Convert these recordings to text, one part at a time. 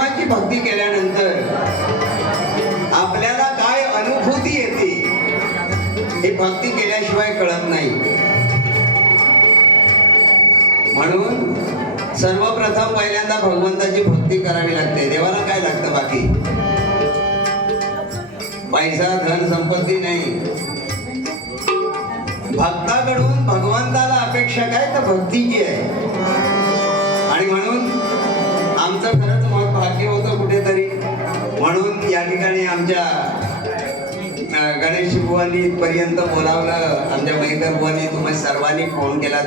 देवाची भक्ती केल्यानंतर आपल्याला काय अनुभूती येते हे भक्ती केल्याशिवाय कळत नाही. म्हणून सर्वप्रथम पहिल्यांदा भगवंताची भक्ती करावी लागते. देवाला काय लागतं बाकी? पैसा धन संपत्ती नाही. भक्ताकडून भगवंताला अपेक्षा काय? तर भक्तीची आहे. आणि म्हणून कुठेतरी म्हणून या ठिकाणी आमच्या गणेश बुवांनी पर्यंत बोलावलं. आमच्या महिकर बुवांनी तुम्ही सर्वांनी फोन केला.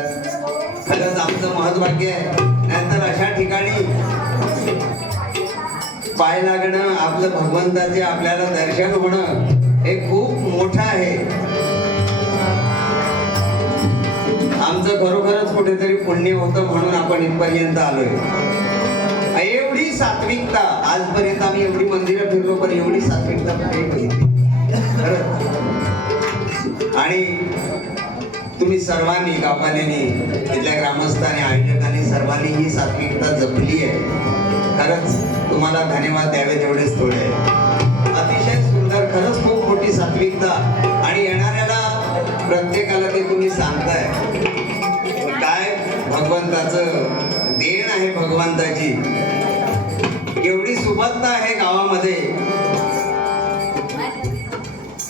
खरंच आमचं महत्भाग्य आहे. नाहीतर अशा ठिकाणी पाय लागणं आपलं भगवंताचे आपल्याला दर्शन होणं हे खूप मोठं आहे. आमचं खरोखरच कुठेतरी पुण्य होतं म्हणून आपण इथपर्यंत आलोय. सात्विकता. आजपर्यंत आम्ही एवढी मंदिरं फिरलो पण एवढी सात्विकता कुठेही बघितली आणि तुम्ही सर्वांनी गावपाल्याने तिथल्या ग्रामस्थांनी आयोजकांनी सर्वांनी ही सात्विकता जपली आहे. खरंच तुम्हाला धन्यवाद द्यावे तेवढेच थोडे. अतिशय सुंदर खरंच खूप मोठी सात्विकता. आणि येणाऱ्याला प्रत्येकाला ते तुम्ही सांगताय. काय भगवंताचं देण आहे भगवंताची. एवढी सुबत्ता आहे गावामध्ये.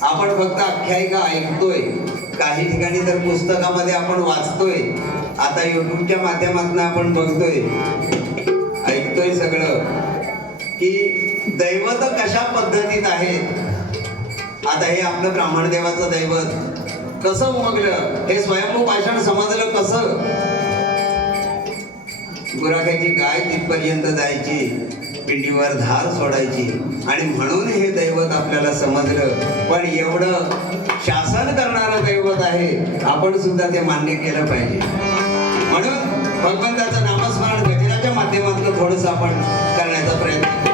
आपण फक्त आख्यायिका ऐकतोय. काही ठिकाणी तर पुस्तकामध्ये आपण वाचतोय. आता युट्यूबच्या माध्यमातून आपण बघतोय. ऐकतोय सगळं. की दैवत कशा पद्धतीत आहेत? आता हे आपलं ब्राह्मण देवाचं दैवत. कसं उमगलं? हे स्वयंभू भाषण समजलं कसं? गुराख्याची गाय तिथपर्यंत जायची. पिंडीवर धार सोडायची. आणि म्हणून हे दैवत आपल्याला समजलं. पण एवढं शासन करणारं दैवत आहे आपण सुद्धा ते मान्य केलं पाहिजे. म्हणून भगवंताचं नामस्मरण गजराच्या माध्यमातून थोडस आपण करण्याचा प्रयत्न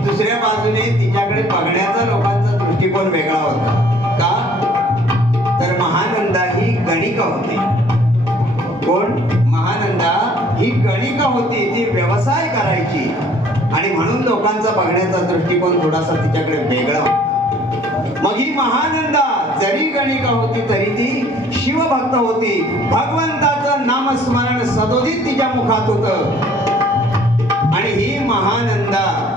दुसऱ्या बाजूने तिच्याकडे बघण्याचा लोकांचा दृष्टिकोन वेगळा होता. का? तर महानंदा ही गणिका होती. कोण? महानंदा ही गणिका होती. ती व्यवसाय करायची. आणि म्हणून लोकांचा बघण्याचा दृष्टिकोन थोडासा तिच्याकडे वेगळा होता. मग ही महानंदा जरी गणिका होती तरी ती शिवभक्त होती. भगवंताचं नामस्मरण सदोदित तिच्या मुखात होत. आणि ही महानंदा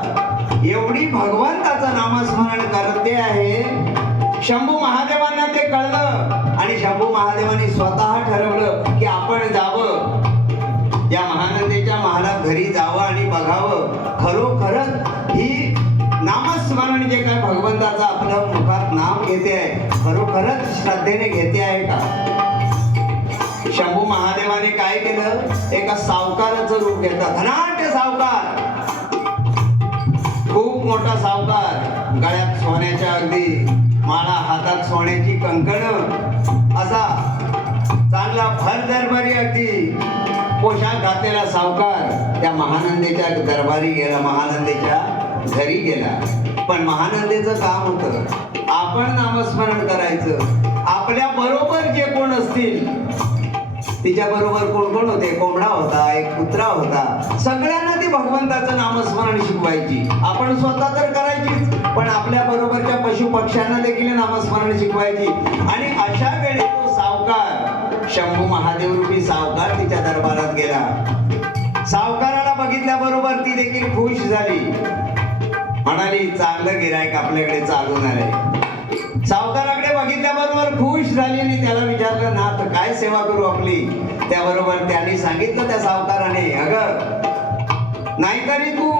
एवढी भगवंताचं नामस्मरण करते आहे. शंभू महादेवांना ते कळलं आणि शंभू महादेवांनी स्वतः ठरवलं की आपण जावं. या महानंदेच्या महालात घरी जावं आणि बघावं. खरोखरच ही नामस्मरण जे काय भगवंताचं आपलं मुखात नाम घेते आहे खरोखरच श्रद्धेने घेते आहे का? शंभू महादेवाने काय केलं? एका सावकाराचं रूप घेतलं. धनाट्य सावकार! खूप मोठा सावकार गळ्यात सोन्याच्या अगदी माळा हातात सोन्याची कंकण. असा चांगला भर दरबारी अगदी पोशाख घातलेला सावकार त्या महानंदेच्या दरबारी गेला महानंदेच्या घरी गेला. पण महानंदेचं काम होतं आपण नामस्मरण करायचं. आपल्या बरोबर जे कोण असतील तिच्या बरोबर कोण कोण होते? कोंबडा होता एक कुत्रा होता. सगळ्यांना ती भगवंताचं नामस्मरण शिकवायची. आपण स्वतः तर करायचीच पण आपल्या बरोबरच्या पशु पक्ष्यांना देखील नामस्मरण शिकवायची. आणि अशा वेळी तो सावकार शंभू महादेव रूपी सावकार तिच्या दरबारात गेला. सावकाराला बघितल्याबरोबर ती देखील खुश झाली. म्हणाली चांगलं गिरायक आपल्याकडे चालून आले सावकारा बघितल्याबरोबर खुश झाली आणि त्याला विचारलं ना तर काय सेवा करू आपली? त्याबरोबर त्यांनी सांगितलं त्या सावकाराने अगं नाहीतरी तू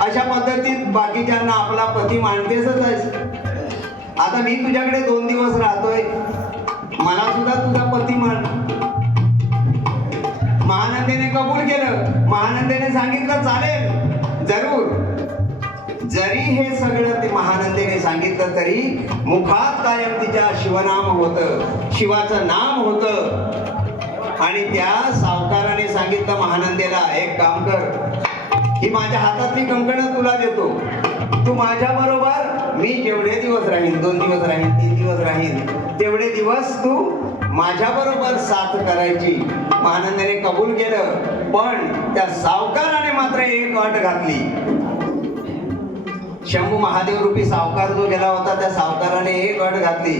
अशा पद्धतीत बाकीच्यांना आपला पती मानतेसच आहेस. आता मी तुझ्याकडे दोन दिवस राहतोय. मला सुद्धा तुझा पती मान महानंदेने कबूल केलं. महानंदेने सांगितलं चालेल. जरी हे सगळं ते महानंदेने सांगितलं तरी मुखात कायम तिच्या शिवनाम होत शिवाचं नाम होत. आणि त्या सावकाराने सांगितलं महानंदेला एक काम कर ही माझ्या हातातली कंकणं तुला देतो. तू माझ्या बरोबर मी जेवढे दिवस राहीन दोन दिवस राहीन तीन दिवस राहीन तेवढे दिवस तू माझ्या बरोबर साथ करायची. महानंदाने कबूल केलं पण त्या सावकाराने मात्र एक अट घातली. शंभू महादेव रूपी सावकार जो गेला होता त्या सावकाराने एक अट घातली.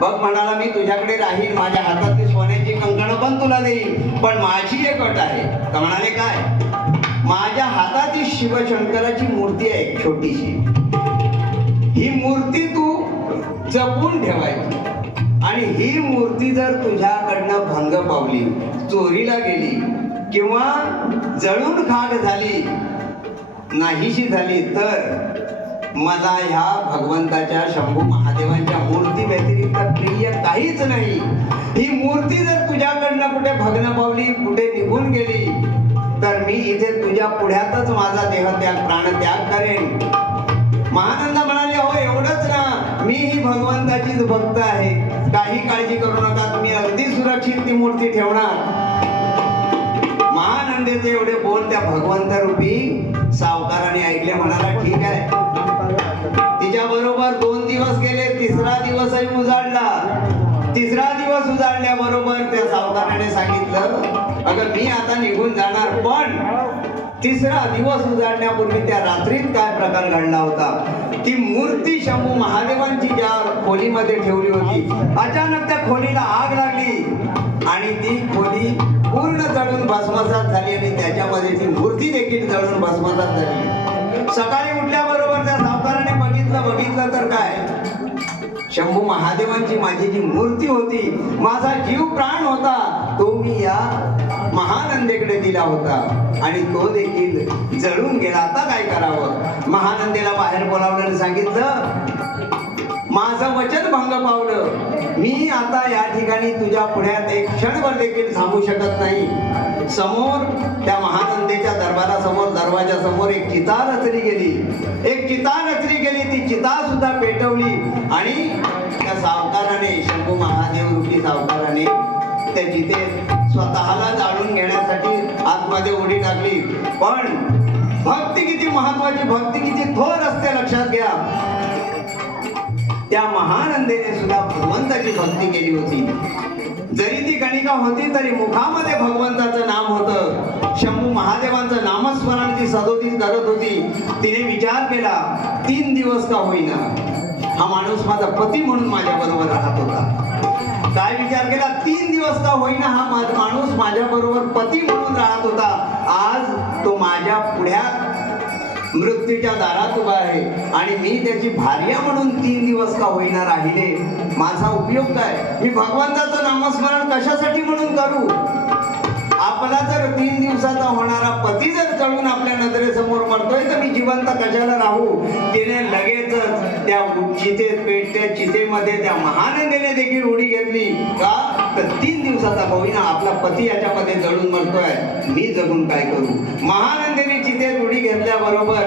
बघ म्हणाला मी तुझ्याकडे राहील माझ्या हातातली सोन्याची कंकणं पण तुला देईल पण माझी एक अट आहे. तर म्हणाले काय? माझ्या हातात ही शिवशंकराची मूर्ती आहे छोटीशी. ही मूर्ती तू जपून ठेवायची. आणि ही मूर्ती जर तुझ्याकडनं भंग पावली चोरीला गेली किंवा जळून खाट झाली नाहीशी झाली तर मला ह्या भगवंताच्या शंभू महादेवांच्या मूर्ती व्यतिरिक्त प्रिय काहीच नाही. ही मूर्ती जर तुझ्याकडनं कुठे भग्न पावली कुठे निघून गेली तर मी इथे तुझ्या पुढ्यातच माझा देहत्याग प्राणत्याग करेन. महानंद म्हणाले हो एवढंच ना. मी ही भगवंताचीच भक्त आहे. काही काळजी करू नका. तुम्ही अगदी सुरक्षित ती मूर्ती ठेवणार. आनंद येतो एवढे बोल त्या भगवंत रूपी सावकाराने ऐकले म्हणाला ठीक आहे. तिच्या बरोबर दोन दिवस गेले तिसरा दिवसही उजाडला. तिसरा दिवस उजाडल्या बरोबर त्या सावकाराने सांगितलं अगं मी आता निघून जाणार पण तिसरा दिवस उजाडण्यापूर्वी त्या रात्रीत काय प्रकार घडला होता? ती मूर्ती शंभू महादेवांची ज्या खोलीमध्ये ठेवली होती. अचानक त्या खोलीला आग लागली. आणि ती खोली पूर्ण जळून भस्मसात झाली आणि त्याच्यामध्ये ती मूर्ती देखील जळून भस्मसात झाली. सकाळी उठल्याबरोबर त्या सावकाराने बघितलं बघितलं तर काय? शंभू महादेवांची माझी जी मूर्ती होती माझा जीव प्राण होता तो मी या महानंदेकडे दिला होता. आणि तो देखील जळून गेला. आता काय करावं? महानंदेला बाहेर बोलावलं आणि सांगितलं माझं वचन भंग पावलं. मी आता या ठिकाणी तुझ्या पुण्यात एक क्षणभर देखील थांबू शकत नाही. समोर त्या महानंदेच्या दरबारासमोर दरवाजा समोर एक चिता रचली गेली. एक चिता रचली गेली ती चिता सुद्धा पेटवली. आणि त्या सावकाराने शंभू महादेव रूपी सावकाराने त्या जिथे स्वतःला जाणून घेण्यासाठी आतमध्ये उडी टाकली. पण भक्ती किती महत्वाची भक्ती किती थोर असते लक्षात घ्या. त्या महानंदेने सुद्धा भगवंताची भक्ती केली होती. जरी ती गणिका होती तरी मुखामध्ये भगवंताचं नाम होतं. शंभू महादेवांचं नामस्मरण ती सदोदी करत होती. तिने विचार केला तीन दिवस का होईना? हा माणूस माझा पती म्हणून माझ्या बरोबर राहत होता. काय विचार केला? तीन दिवस का होईना हा माणूस माझ्या बरोबर पती म्हणून राहत होता. आज तो माझ्या पुढ्यात मृत्यूच्या दारात उभा आहे. आणि मी त्याची भार्या म्हणून तीन दिवस का होईना राहिले. माझा उपयोग काय? मी भगवंताचं नामस्मरण कशासाठी म्हणून करू? आपला जर तीन दिवसाचा होणारा पती जर चढून आपल्या नजरेसमोर मरतोय तर मी जिवंत कशाला राहू? तिने लगेचच त्या चितेत पेट त्या चितेमध्ये त्या महानंदेने देखील उडी घेतली. का? तर तीन दिवसाचा होईना आपला पती याच्यामध्ये जळून मरतोय. मी जगून काय करू? महानंदेने चितेत घेतल्याबरोबर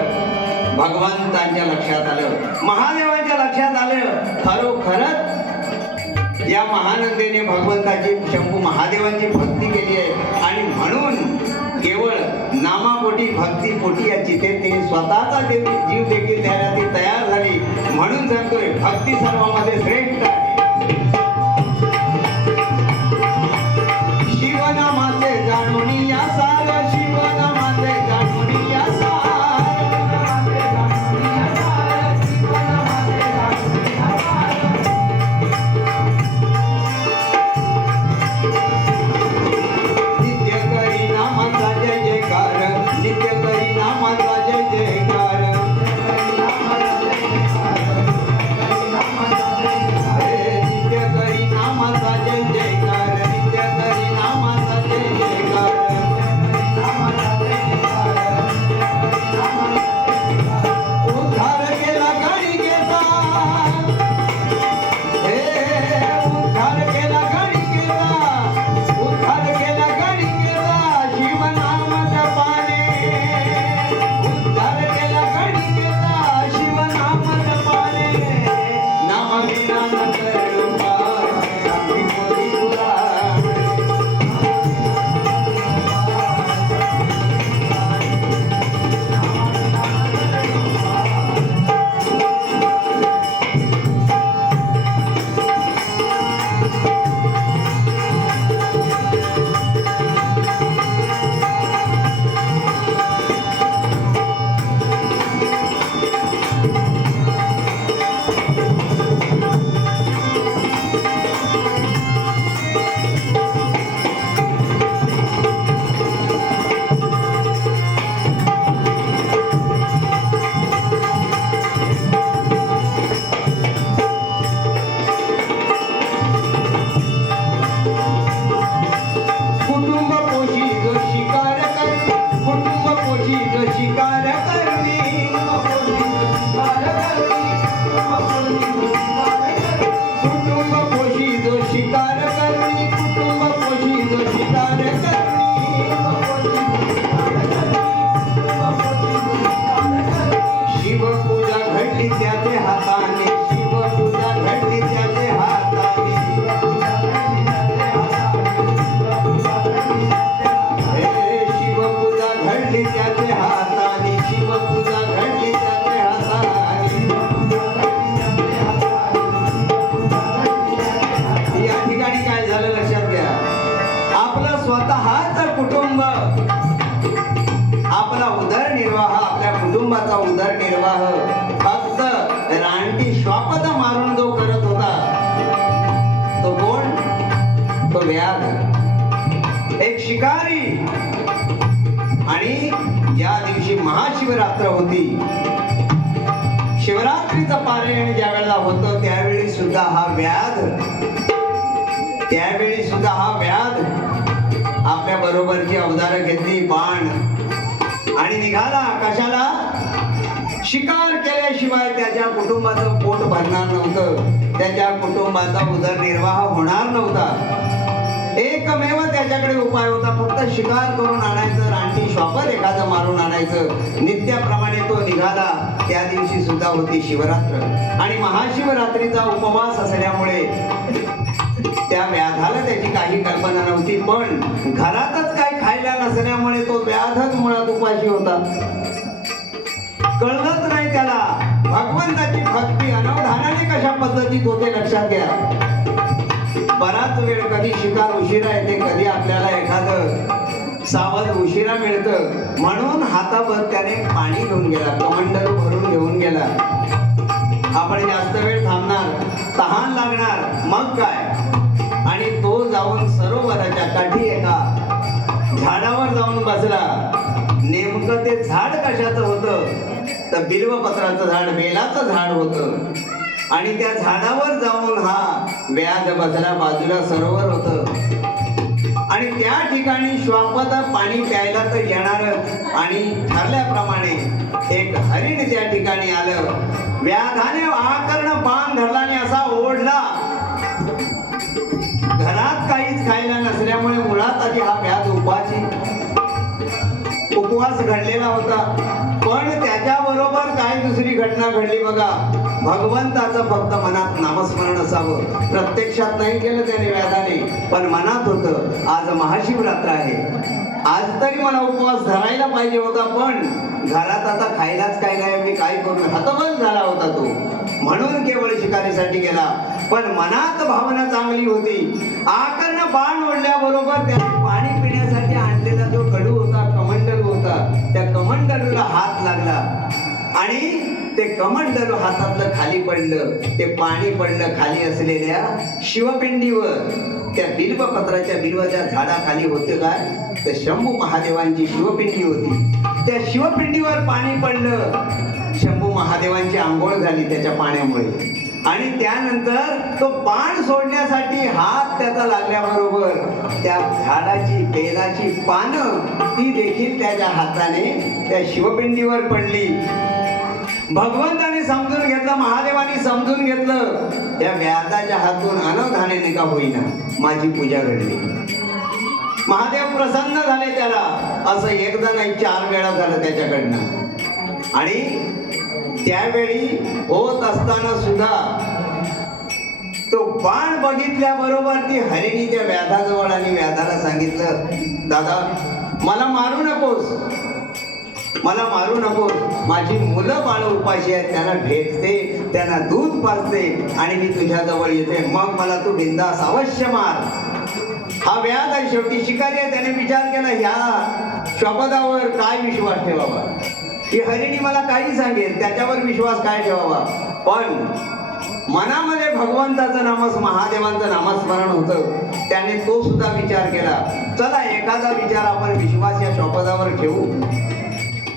भगवंतांच्या लक्षात आलं महादेवाच्या लक्षात आलं. खरोखरच या महानंदेने भगवंताची शंभू महादेवांची भक्ती केली आहे. आणि म्हणून केवळ नामापोटी भक्ती पोटी या चितेत तिने स्वतःचा जीव देखील त्याला ती तयार झाली म्हणून सांगतोय भक्ती सर्वामध्ये श्रेष्ठ आहे. त्यावेळी सुद्धा हा व्याध आपल्या बरोबरची अवजारं घेतली बाण. आणि निघाला कशाला शिकार केल्याशिवाय त्याच्या कुटुंबाचं पोट भरणार नव्हतं. त्याच्या कुटुंबाचा उदरनिर्वाह होणार नव्हता. एकमेव त्याच्याकडे उपाय होता. फक्त शिकार करून आणायचं रानटी शॉपर एखादं मारून आणायचं. नित्याप्रमाणे तो निघाला. त्या दिवशी सुद्धा होती शिवरात्र. आणि महाशिवरात्रीचा उपवास असल्यामुळे त्या व्याधाला त्याची काही कल्पना नव्हती पण घरातच काय खायला नसल्यामुळे तो व्याधच मुळात उपाशी होता. कळलंच नाही त्याला. भगवंताची भक्ती अनवधानाने कशा पद्धतीत होते लक्षात घ्या. बराच वेळ कधी शिकार उशिरा येते कधी आपल्याला एखादं सावध उशिरा मिळतं. म्हणून हाताभर त्याने पाणी घेऊन गेला कमंडल भरून घेऊन गेला. आपण जास्त वेळ थांबणार तहान लागणार मग काय? आणि तो जाऊन सरोवराच्या काठी एका झाडावर जाऊन बसला. नेमकं ते झाड कशाचं होतं? तर बिल्वपत्राचं झाड बेलाचं झाड होतं. आणि त्या झाडावर जाऊन हा व्याध बसला बाजूला सरोवर होतं. आणि त्या ठिकाणी श्वापदा पाणी प्यायला तर येणार आणि ठरल्याप्रमाणे एक हरिण त्या ठिकाणी आलं. व्याधाने आकर्ण पान धरला आणि असा ओढला. घरात काहीच खायला नसल्यामुळे मुळात आधी हा व्याध उपाशी उपवास घडलेला होता. पण त्याच्याबरोबर काय दुसरी घटना घडली बघा. भगवंताचं फक्त मनात नामस्मरण असावं. प्रत्यक्षात नाही केलं त्याने व्याधाने पण मनात होतं आज महाशिवरात्र आहे. आज तरी मला उपवास धरायला पाहिजे होता पण घरात आता खायलाच काय नाही मी काय करू? हतबल झाला होता तो. म्हणून केवळ शिकारीसाठी गेला. पण मनात भावना चांगली होती. आकर्ण बाण ओढल्याबरोबर त्या आणि ते कमंडल हातातलं खाली पडलं ते पाणी पडलं खाली असलेल्या शिवपिंडीवर. त्या बिल्वपत्राच्या बिल्वाच्या झाडाखाली होते काय तर शंभू महादेवांची शिवपिंडी होती. त्या शिवपिंडीवर पाणी पडलं. शंभू महादेवांची आंघोळ झाली त्याच्या पाण्यामुळे. आणि त्यानंतर तो पान सोडण्यासाठी हात त्याचा लागल्याबरोबर त्या झाडाची बेलाची पानं ती देखील त्याच्या हाताने त्या शिवपिंडीवर पडली. भगवंताने समजून घेतलं महादेवाने समजून घेतलं या व्याजाच्या हातून अनवधाने का होईना. माझी पूजा घडली. महादेव प्रसन्न झाले त्याला. असं एकदा नाही चार वेळा झालं त्याच्याकडनं. आणि त्यावेळी होत असताना सुद्धा तो बाण बघितल्याबरोबर ती हरिणी त्या व्याधाजवळ आणि व्याधाला सांगितलं दादा मला मारू नकोस. मला मारू नको. माझी मुलं बाळ उपाशी आहेत त्यांना भेटते त्यांना दूध पाजते आणि मी तुझ्या जवळ येते. मग मला तू बिंदास अवश्य मार. हा व्याध आहे शेवटी शिकारी आहे त्याने विचार केला ह्या शपदावर काय विश्वास ठेवावा? की हरिणी मला काही सांगेल त्याच्यावर विश्वास काय ठेवावा? पण मनामध्ये भगवंताचं नामस महादेवांचं नामस्मरण होतं. त्याने तो सुद्धा विचार केला चला एखादा विचार आपण विश्वास या शपदावर ठेवू.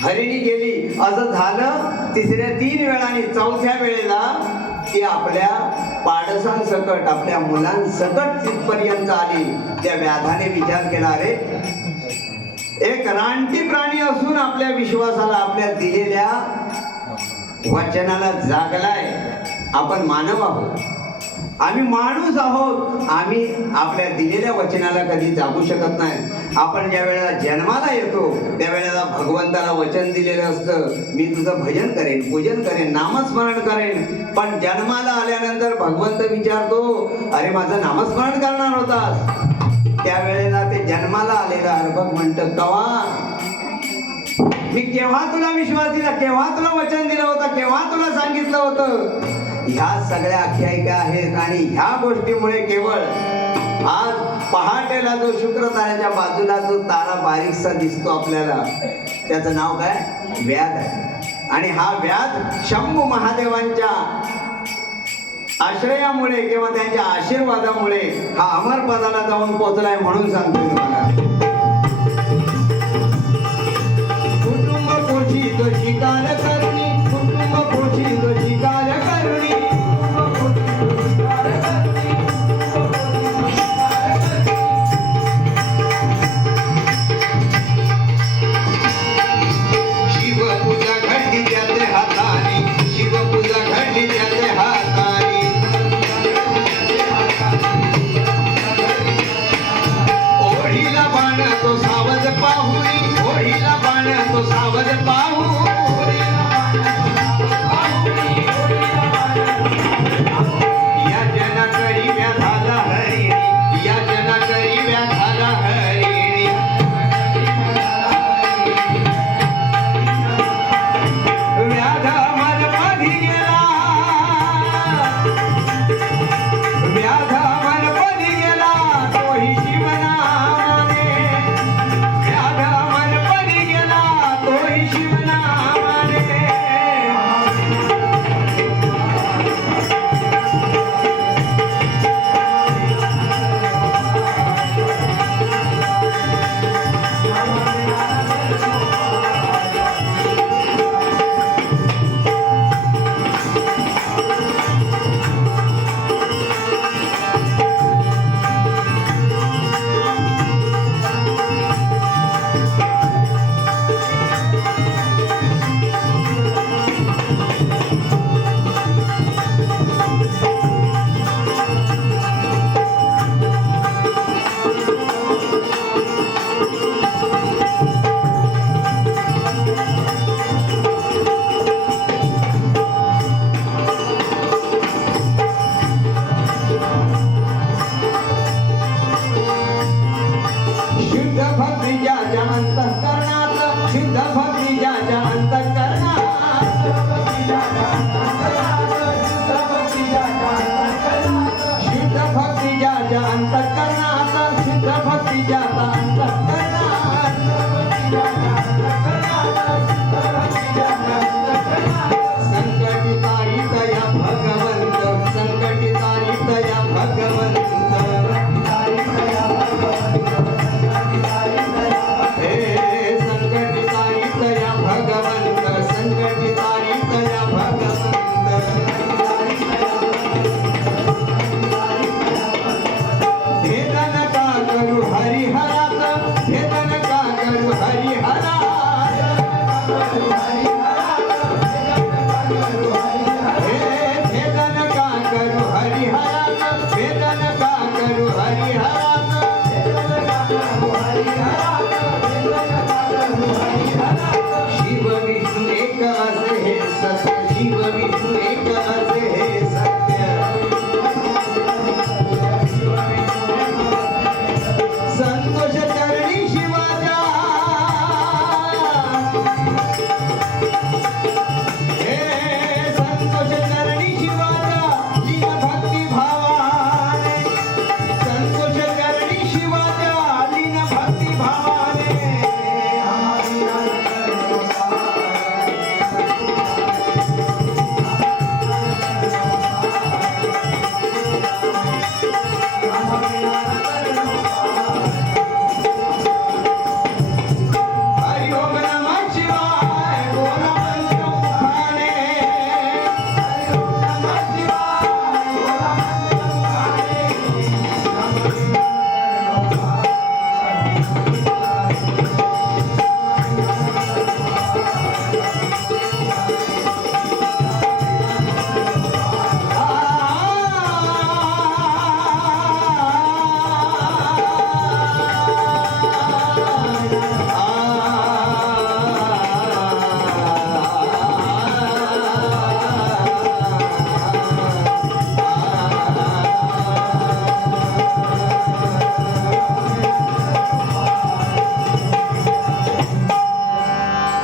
हरिणी गेली. असं झालं तिसऱ्या तीन वेळाने चौथ्या वेळेला ती आपल्या पाडसांसकट आपल्या मुलांसकट तिथपर्यंत आली. त्या व्याधाने विचार केला अरे एक रानटी प्राणी असून आपल्या विश्वासाला आपल्या दिलेल्या वचनाला जागलाय. आपण मानव आहोत. आम्ही माणूस आहोत. आम्ही आपल्या दिलेल्या वचनाला कधी जागू शकत नाही. आपण ज्या वेळेला जन्माला येतो त्यावेळेला भगवंताला वचन दिलेलं असतं मी तुझं भजन करेन पूजन करेन नामस्मरण करेन. पण जन्माला आल्यानंतर भगवंत विचारतो अरे माझं नामस्मरण करणार होतास. त्यावेळेला ते जन्माला आलेलं अर्भक म्हणतं कवा? मी केव्हा तुला विश्वास दिला? केव्हा तुला वचन दिलं होतं? केव्हा तुला सांगितलं होतं? ह्या सगळ्या आख्यायिका आहेत आणि ह्या गोष्टीमुळे केवळ आज पहाटेला जो शुक्र ताऱ्याच्या बाजूला जो तारा बारीकसा दिसतो आपल्याला त्याचं नाव काय? व्याध आहे. आणि हा व्याध शंभू महादेवांच्या आश्रयामुळे किंवा त्यांच्या आशीर्वादामुळे हा अमर पदाला जाऊन पोहोचलाय म्हणून सांगतो तुम्हाला. कुटुंब पोषित शिकार नहीं जाता